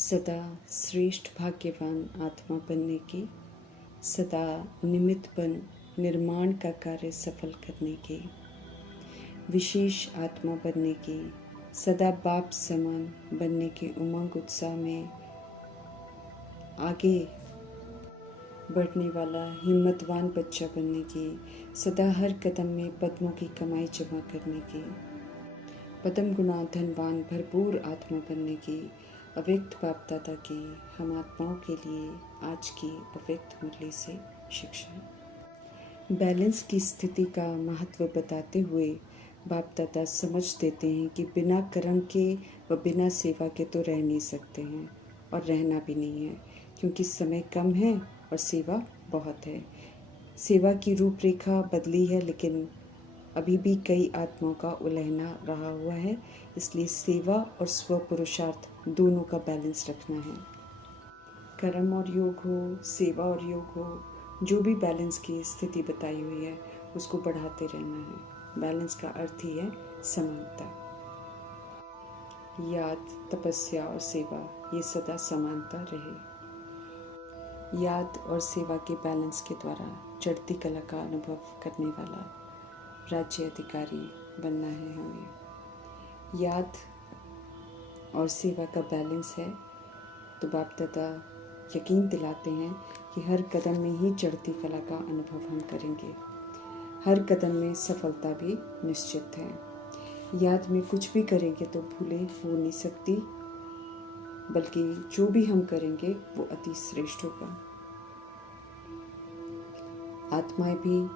सदा श्रेष्ठ भाग्यवान आत्मा बनने की, सदा निमित्त बन निर्माण का कार्य सफल करने की, विशेष आत्मा बनने की, सदा बाप समान बनने के उमंग उत्साह में आगे बढ़ने वाला हिम्मतवान बच्चा बनने की, सदा हर कदम में पद्मों की कमाई जमा करने की, पद्म गुणा धनवान भरपूर आत्मा बनने की, अव्यक्त बाप दादा की हम आत्माओं के लिए आज की अव्यक्त मुरली से शिक्षा। बैलेंस की स्थिति का महत्व बताते हुए बाप दादा समझ देते हैं कि बिना कर्म के व बिना सेवा के तो रह नहीं सकते हैं और रहना भी नहीं है, क्योंकि समय कम है और सेवा बहुत है। सेवा की रूपरेखा बदली है, लेकिन अभी भी कई आत्माओं का उलहना रहा हुआ है। इसलिए सेवा और स्व पुरुषार्थ दोनों का बैलेंस रखना है। कर्म और योग हो, सेवा और योग हो, जो भी बैलेंस की स्थिति बताई हुई है उसको बढ़ाते रहना है। बैलेंस का अर्थ ही है समानता। याद, तपस्या और सेवा ये सदा समानता रहे। याद और सेवा के बैलेंस के द्वारा चढ़ती कला का अनुभव करने वाला राज्य अधिकारी बनना है हमें। याद और सेवा का बैलेंस है तो बाप दादा यकीन दिलाते हैं कि हर कदम में ही चढ़ती कला का अनुभव हम करेंगे। हर कदम में सफलता भी निश्चित है। याद में कुछ भी करेंगे तो भूलें हो नहीं सकती, बल्कि जो भी हम करेंगे वो अति श्रेष्ठ होगा। आत्माएं भी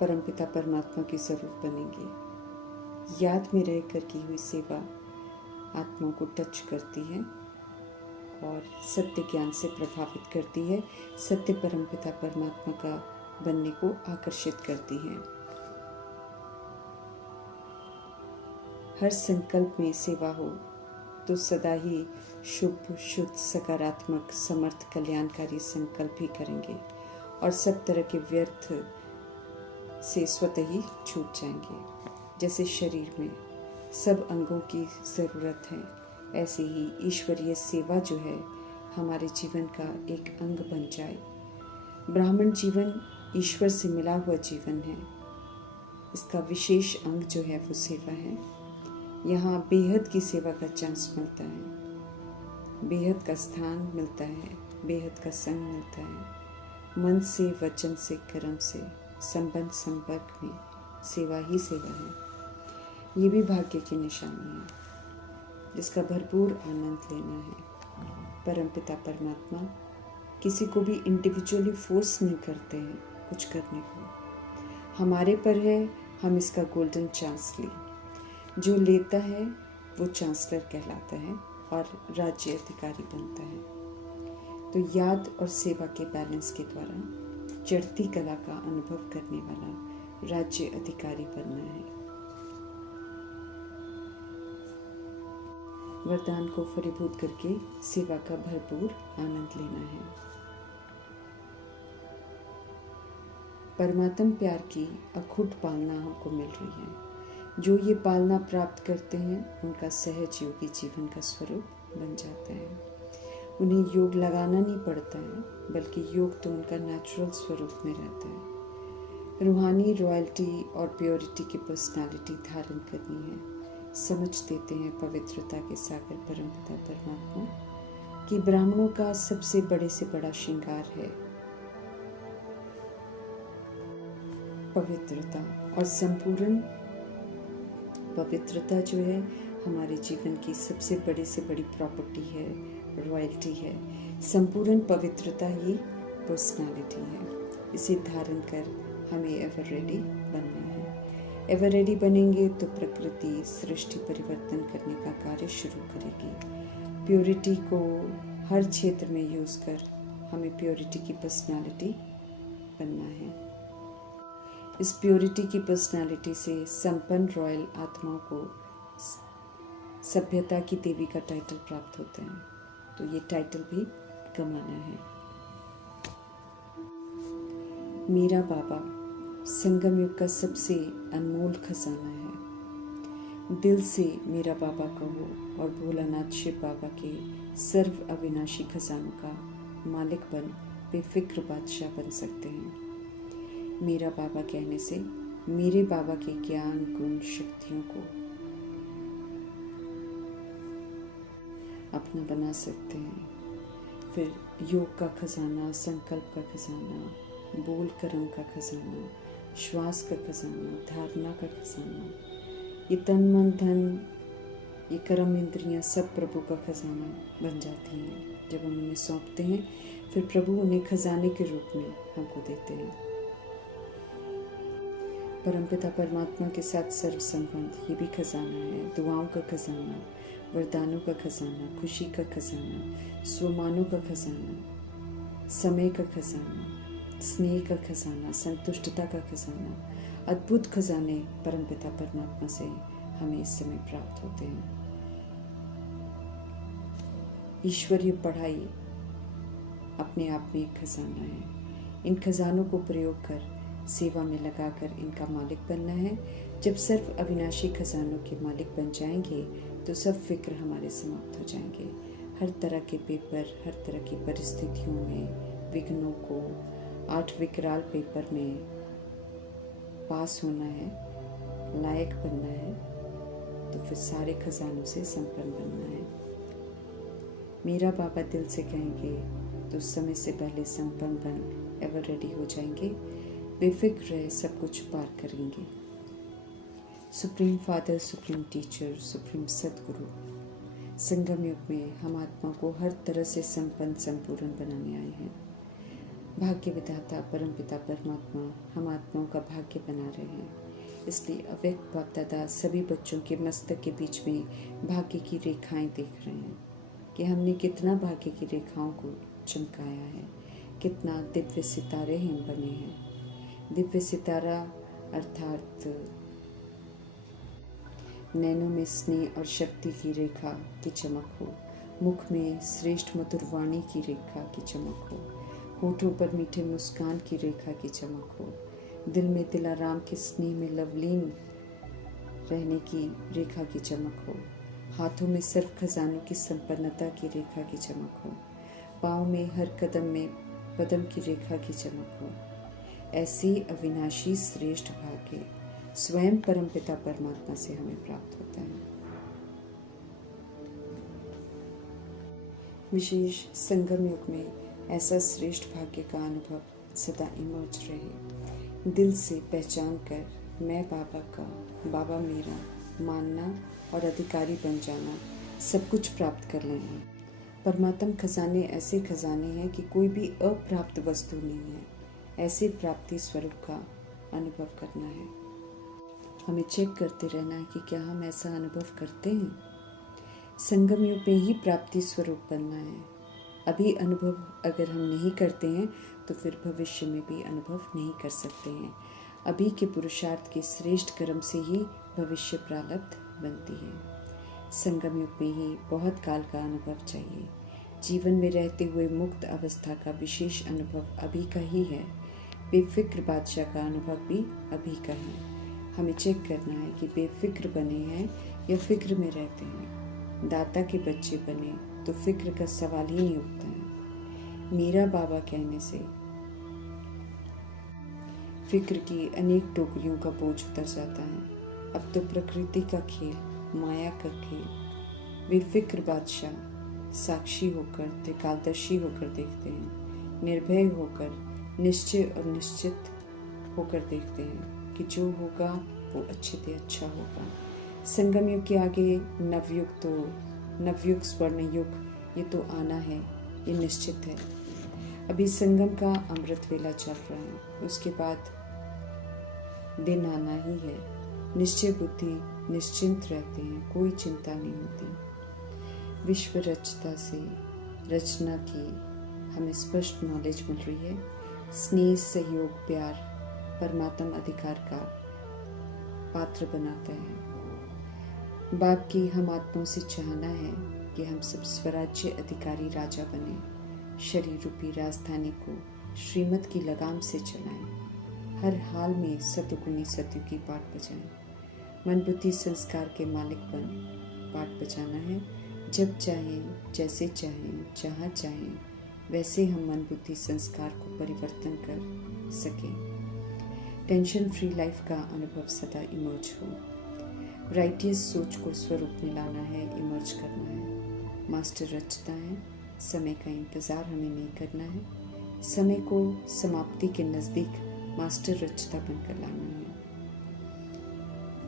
परमपिता परमात्मा के स्वरूप बनेंगे। याद में रहकर की हुई सेवा आत्माओं को टच करती है और सत्य ज्ञान से प्रभावित करती है, सत्य परमपिता परमात्मा का बनने को आकर्षित करती है। हर संकल्प में सेवा हो तो सदा ही शुभ, शुद्ध, सकारात्मक, समर्थ, कल्याणकारी संकल्प ही करेंगे और सब तरह के व्यर्थ से स्वतः ही छूट जाएंगे। जैसे शरीर में सब अंगों की ज़रूरत है, ऐसे ही ईश्वरीय सेवा जो है हमारे जीवन का एक अंग बन जाए। ब्राह्मण जीवन ईश्वर से मिला हुआ जीवन है। इसका विशेष अंग जो है वो सेवा है। यहाँ बेहद की सेवा का चांस मिलता है, बेहद का स्थान मिलता है, बेहद का संग मिलता है। मन से, वचन से, कर्म से, संबंध संपर्क में सेवा ही सेवा है। ये भी भाग्य की निशानी है जिसका भरपूर आनंद लेना है। परमपिता परमात्मा किसी को भी इंडिविजुअली फोर्स नहीं करते हैं कुछ करने को। हमारे पर है हम इसका गोल्डन चांस लें। जो लेता है वो चांसलर कहलाता है और राज्य अधिकारी बनता है। तो याद और सेवा के बैलेंस के द्वारा चढ़ती कला का अनुभव करने वाला राज्य अधिकारी बनना है। वरदान को फलीभूत करके सेवा का भरपूर आनंद लेना है। परमात्म प्यार की अखुट पालना हमको मिल रही है। जो ये पालना प्राप्त करते हैं उनका सहज योगी जीवन का स्वरूप बन जाता है। उन्हें योग लगाना नहीं पड़ता है, बल्कि योग तो उनका नेचुरल स्वरूप में रहता है। रूहानी रॉयल्टी और प्योरिटी की पर्सनालिटी धारण करनी है। समझ देते हैं पवित्रता के सागर परमपिता परमात्मा कि ब्राह्मणों का सबसे बड़े से बड़ा श्रृंगार है पवित्रता, और संपूर्ण पवित्रता जो है हमारे जीवन की सबसे बड़ी से बड़ी प्रॉपर्टी है, रॉयल्टी है। संपूर्ण पवित्रता ही पर्सनालिटी है। इसे धारण कर हमें एवर रेडी बनना है। एवर रेडी बनेंगे तो प्रकृति सृष्टि परिवर्तन करने का कार्य शुरू करेगी। प्योरिटी को हर क्षेत्र में यूज़ कर हमें प्योरिटी की पर्सनालिटी बनना है। इस प्योरिटी की पर्सनालिटी से संपन्न रॉयल आत्माओं को सभ्यता की देवी का टाइटल प्राप्त होता है, तो ये टाइटल भी कमाना है। मेरा बाबा संगम युग का सबसे अनमोल खजाना है। दिल से मेरा बाबा कहो और भोलानाथ शिव बाबा के सर्व अविनाशी खजानों का मालिक बन बेफिक्र बादशाह बन सकते हैं। मेरा बाबा कहने से मेरे बाबा के ज्ञान गुण शक्तियों को अपना बना सकते हैं। फिर योग का खजाना, संकल्प का खजाना, बोल कर्म का खजाना, श्वास का खजाना, धारणा का खजाना, ये तन मन धन, ये कर्म इंद्रियां सब प्रभु का खजाना बन जाती हैं जब हम उन्हें सौंपते हैं। फिर प्रभु उन्हें खजाने के रूप में हमको देते हैं। परमपिता परमात्मा के साथ सर्व संबंध, ये भी खजाना है। दुआओं का खजाना, वरदानों का खजाना, खुशी का खजाना, स्वमानों का खजाना, समय का खजाना, स्नेह का खजाना, संतुष्टता का खजाना, अद्भुत खजाने परमपिता परमात्मा से हमें इस समय प्राप्त होते हैं। ईश्वरीय पढ़ाई अपने आप में एक खजाना है। इन खजानों को प्रयोग कर सेवा में लगाकर इनका मालिक बनना है। जब सर्व अविनाशी खजानों के मालिक बन जाएंगे तो सब फिक्र हमारे समाप्त हो जाएंगे। हर तरह के पेपर, हर तरह की परिस्थितियों में विघ्नों को 8 विकराल पेपर में पास होना है, लायक बनना है, तो फिर सारे खजानों से संपन्न बनना है। मेरा बाबा दिल से कहेंगे तो समय से पहले संपन्न बन एवर रेडी हो जाएंगे, बेफिक्र रहे, सब कुछ पार करेंगे। Supreme father, supreme teacher, supreme सदगुरु संगम युग में हम आत्मा को हर तरह से संपन्न संपूर्ण बनाने आए हैं। भाग्य विधाता परमपिता परमात्मा हम आत्माओं का भाग्य बना रहे हैं। इसलिए अव्यक्त बाप दादा सभी बच्चों के मस्तक के बीच में भाग्य की रेखाएं देख रहे हैं कि हमने कितना भाग्य की रेखाओं को चमकाया है, कितना दिव्य सितारे हम बने हैं। दिव्य सितारा अर्थात नैनों में स्नेह और शक्ति की रेखा की चमक हो, मुख में श्रेष्ठ मधुर वाणी की रेखा की चमक हो, होठों पर मीठे मुस्कान की रेखा की चमक हो, दिल में दिलाराम के स्नेह में लवलीन रहने की रेखा की चमक हो, हाथों में सर्व खजानों की संपन्नता की रेखा की चमक हो, पाँव में हर कदम में पदम की रेखा की चमक हो। ऐसी अविनाशी श्रेष्ठ भाग्य स्वयं परमपिता परमात्मा से हमें प्राप्त होता है। विशेष संगम युग में ऐसा श्रेष्ठ भाग्य का अनुभव सदा इमर्ज रहे। दिल से पहचान कर मैं बाबा का, बाबा मेरा मानना और अधिकारी बन जाना, सब कुछ प्राप्त कर लेना। परमात्म खजाने ऐसे खजाने हैं कि कोई भी अप्राप्त वस्तु नहीं है। ऐसे प्राप्ति स्वरूप का अनुभव करना है। हमें चेक करते रहना है कि क्या हम ऐसा अनुभव करते हैं। संगम युग में ही प्राप्ति स्वरूप बनना है। अभी अनुभव अगर हम नहीं करते हैं तो फिर भविष्य में भी अनुभव नहीं कर सकते हैं। अभी के पुरुषार्थ के श्रेष्ठ कर्म से ही भविष्य प्रारब्ध बनती है। संगम युग में ही बहुत काल का अनुभव चाहिए। जीवन में रहते हुए मुक्त अवस्था का विशेष अनुभव अभी का ही है। बेफिक्र बादशाह का अनुभव भी अभी का है। हमें चेक करना है कि बेफिक्र बने हैं या फिक्र में रहते हैं। दाता के बच्चे बने तो फिक्र का सवाल ही नहीं उठता है। मेरा बाबा कहने से फिक्र की अनेक टोकरियों का बोझ उतर जाता है। अब तो प्रकृति का खेल, माया का खेल, बेफिक्र बादशाह साक्षी होकर, त्रिकालदर्शी होकर देखते हैं। निर्भय होकर, निश्चय और निश्चित होकर देखते हैं कि जो होगा वो अच्छे से अच्छा होगा। संगम युग के आगे नवयुग स्वर्ण युग ये तो आना है, ये निश्चित है। अभी संगम का अमृत वेला चल रहा है, उसके बाद दिन आना ही है। निश्चय बुद्धि निश्चिंत रहते हैं, कोई चिंता नहीं होती। विश्व रचता से रचना की हमें स्पष्ट नॉलेज मिल रही है। स्नेह, सहयोग, प्यार परमात्म अधिकार का पात्र बनाता है। बाप की हम आत्माओं से चाहना है कि हम सब स्वराज्य अधिकारी राजा बने। शरीर रूपी राजधानी को श्रीमत की लगाम से चलाएं। हर हाल में सतुगुनी सत्यु की पाठ बजाएं। मन बुद्धि संस्कार के मालिक बन पाठ बजाना है। जब चाहें, जैसे चाहें, जहाँ चाहें वैसे हम मन बुद्धि संस्कार को परिवर्तन कर सकें। टेंशन फ्री लाइफ का अनुभव सदा इमर्ज हो। राइटियस सोच को स्वरूप में लाना है, इमर्ज करना है। मास्टर रचता है, समय का इंतज़ार हमें नहीं करना है। समय को समाप्ति के नज़दीक मास्टर रचता बनकर लाना है।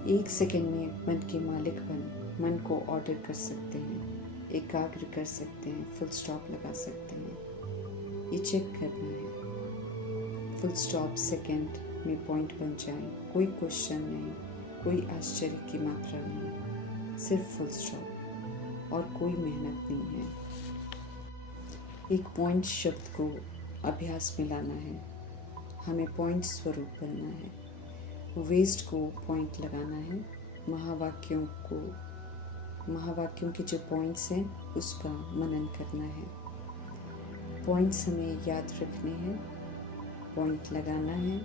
1 सेकंड में मन के मालिक बन मन को ऑर्डर कर सकते हैं, एकाग्र कर सकते हैं, फुल स्टॉप लगा सकते हैं। ये चेक करना है। फुल स्टॉप सेकंड में पॉइंट बन जाए, कोई क्वेश्चन नहीं, कोई आश्चर्य की मात्रा नहीं, सिर्फ फुल स्टॉप और कोई मेहनत नहीं है। एक पॉइंट शब्द को अभ्यास में लाना है, हमें पॉइंट स्वरूप बनना है। वेस्ट को पॉइंट लगाना है। महावाक्यों के जो पॉइंट्स हैं उसका मनन करना है। पॉइंट्स हमें याद रखने हैं, पॉइंट लगाना है,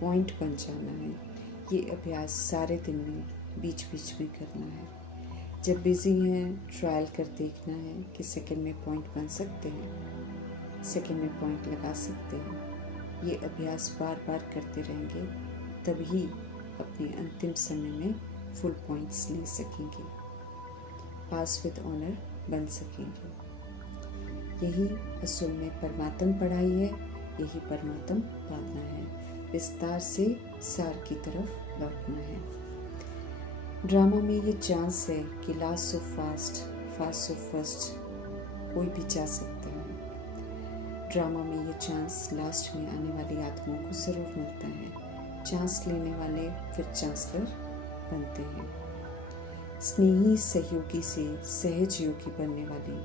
पॉइंट बन जाना है। ये अभ्यास सारे दिन में बीच बीच में करना है। जब बिजी हैं ट्रायल कर देखना है कि सेकंड में पॉइंट बन सकते हैं, सेकंड में पॉइंट लगा सकते हैं। ये अभ्यास बार बार करते रहेंगे तभी अपने अंतिम समय में फुल पॉइंट्स ले सकेंगे, पास विद ऑनर बन सकेंगे। यही असल में परमात्म पढ़ाई है, यही परमात्म पालना है। विस्तार से सार की तरफ लौटना है। ड्रामा में ये चांस है कि last so fast, fast so first, कोई भी जा सकता है। ड्रामा में ये चांस लास्ट में आने वाली आत्माओं को ज़रूर मिलता है। चांस लेने वाले फिर चांसलर बनते हैं। स्नेही सहयोगी से सहज योगी बनने वाली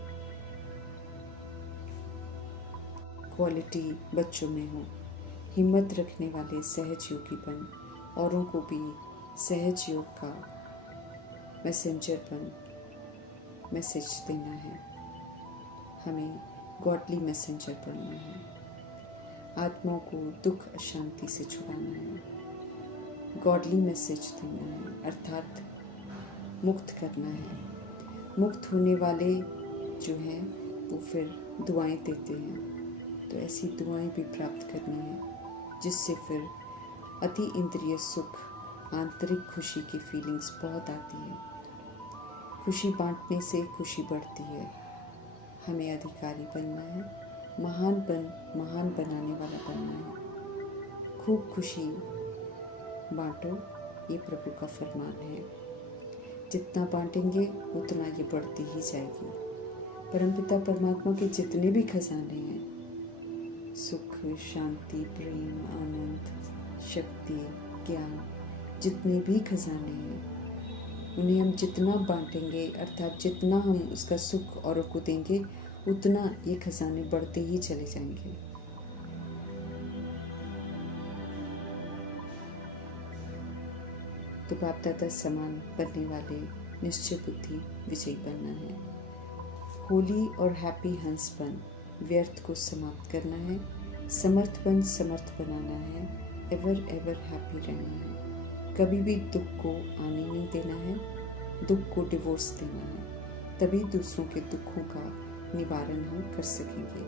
क्वालिटी बच्चों में हो। हिम्मत रखने वाले सहज योगी बन औरों को भी सहज योग का मैसेंजर बन मैसेज देना है। हमें गॉडली मैसेंजर बनना है। आत्माओं को दुख अशांति से छुड़ाना है। गॉडली मैसेज देना है, अर्थात मुक्त करना है। मुक्त होने वाले जो हैं वो फिर दुआएं देते हैं, तो ऐसी दुआएं भी प्राप्त करनी है जिससे फिर अति इंद्रिय सुख, आंतरिक खुशी की फीलिंग्स बहुत आती है। खुशी बांटने से खुशी बढ़ती है। हमें अधिकारी बनना है, महान बनाने वाला बनना है। खूब खुशी बांटो, ये प्रभु का फरमान है। जितना बांटेंगे उतना ये बढ़ती ही जाएगी। परमपिता परमात्मा के जितने भी खजाने हैं, सुख, शांति, प्रेम, आनंद, शक्ति, ज्ञान, जितने भी खजाने हैं उन्हें हम जितना बांटेंगे, अर्थात जितना हम उसका सुख औरों को देंगे उतना ये खजाने बढ़ते ही चले जाएंगे। तो बाप दादा समान बनने वाले निश्चय बुद्धि विजयी बनना है। होली और हैप्पी हंस बन व्यर्थ को समाप्त करना है। समर्थ बन समर्थ बनाना है। एवर एवर हैप्पी रहना है। कभी भी दुख को आने नहीं देना है, दुख को डिवोर्स देना है, तभी दूसरों के दुखों का निवारण हम कर सकेंगे।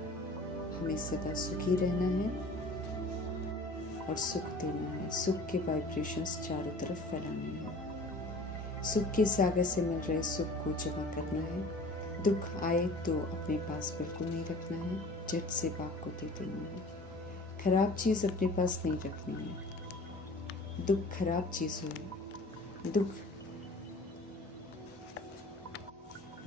हमें सदा सुखी रहना है और सुख देना है। सुख के वाइब्रेशंस चारों तरफ फैलाने हैं। सुख के सागर से मिल रहे सुख को जमा करना है। दुख आए तो अपने पास बिल्कुल नहीं रखना है, झट से बाप को दे देना है। खराब चीज़ अपने पास नहीं रखनी है। दुख खराब चीज़ हो, दुख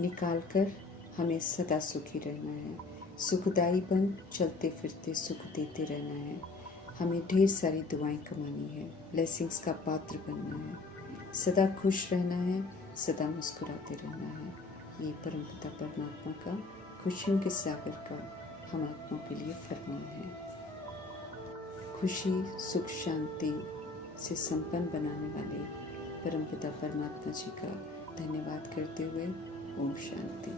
निकालकर हमें सदा सुखी रहना है। सुखदाई बन चलते फिरते सुख देते रहना है। हमें ढेर सारी दुआएं कमानी है, ब्लेसिंग्स का पात्र बनना है। सदा खुश रहना है, सदा मुस्कुराते रहना है। ये परमपिता परमात्मा का खुशियों के सागर का हम आत्माओं के लिए फरमान है। खुशी, सुख, शांति से संपन्न बनाने वाले परमपिता परमात्मा जी का धन्यवाद करते हुए ओम शांति।